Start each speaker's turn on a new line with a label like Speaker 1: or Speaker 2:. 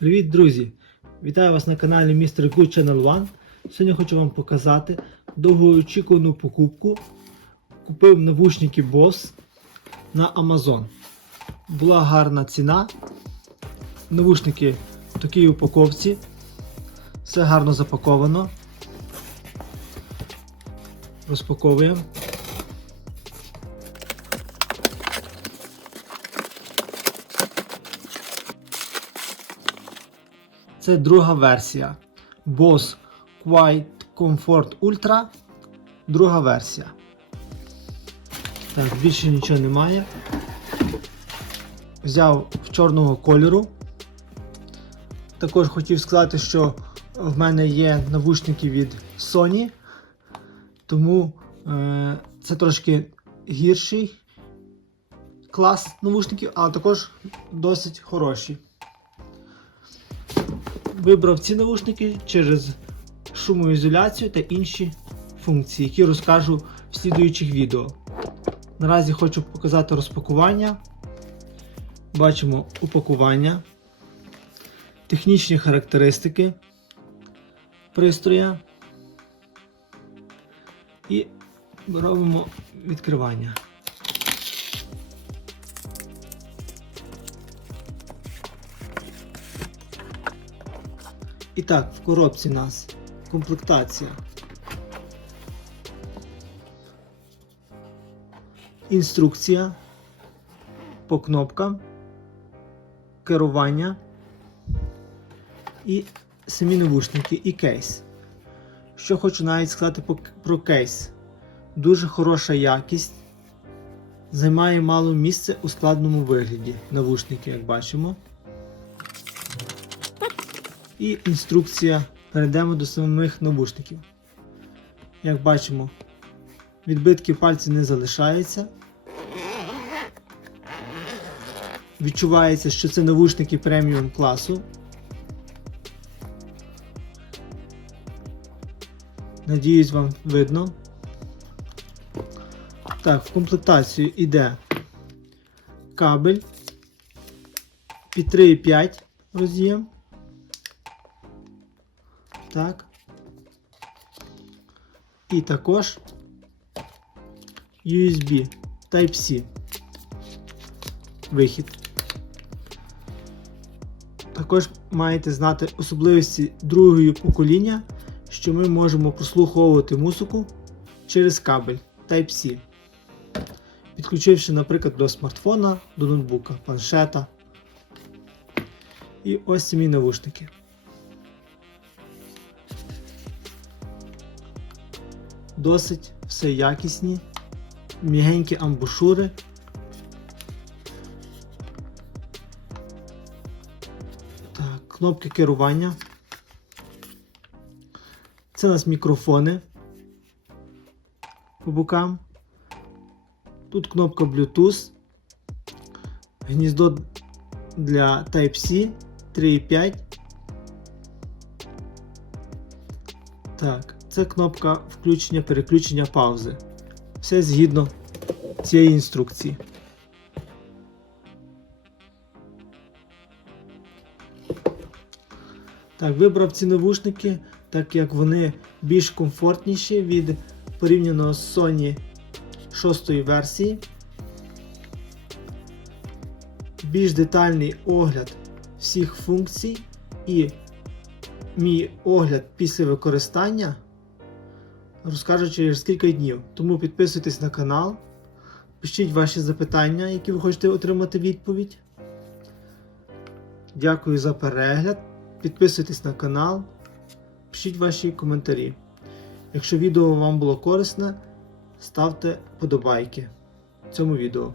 Speaker 1: Привіт, друзі! Вітаю вас на каналі Mr. Good Channel One. Сьогодні хочу вам показати довгоочікувану покупку. Купив навушники Bose на Amazon. Була гарна ціна. Навушники в такій упаковці. Все гарно запаковано. Розпаковуємо. Це друга версія. Bose Quiet Comfort Ultra. Друга версія. Так, більше нічого немає. Взяв в чорного кольору. Також хотів сказати, що в мене є навушники від Sony. Тому е, це трошки гірший клас навушників, але також досить хороші. Вибрав ці навушники через шумоізоляцію та інші функції, які розкажу в слідуючих відео. Наразі хочу показати розпакування. Бачимо упакування, технічні характеристики пристроя і робимо відкривання. І так, в коробці у нас комплектація. Інструкція по кнопкам, керування і самі навушники і кейс. Що хочу навіть сказати про кейс. Дуже хороша якість. Займає мало місця у складному вигляді. Навушники, як бачимо. І інструкція. Перейдемо до самих навушників. Як бачимо, відбитків пальців не залишається. Відчувається, що це навушники преміум класу. Надіюсь, вам видно. Так, в комплектацію йде кабель під 3,5 роз'єм. Так. І також USB Type-C. Вихід. Також маєте знати особливості другого покоління, що ми можемо прослуховувати музику через кабель Type-C. Підключивши, наприклад, до смартфона, до ноутбука, планшета. І ось самі навушники. Досить все якісні, м'ягенькі амбушури. Так, кнопки керування. Це у нас мікрофони по бокам. Тут кнопка Bluetooth, гніздо для Type-C 3.5. Так, це кнопка включення переключення паузи. Все згідно цієї інструкції. Так, вибрав ці навушники, так як вони більш комфортніші від порівняно з Sony 6 версії. Більш детальний огляд всіх функцій і мій огляд після використання розкажу через кілька днів. Тому підписуйтесь на канал, пишіть ваші запитання, які ви хочете отримати відповідь. Дякую за перегляд. Підписуйтесь на канал, пишіть ваші коментарі. Якщо відео вам було корисне, ставте подобайки цьому відео.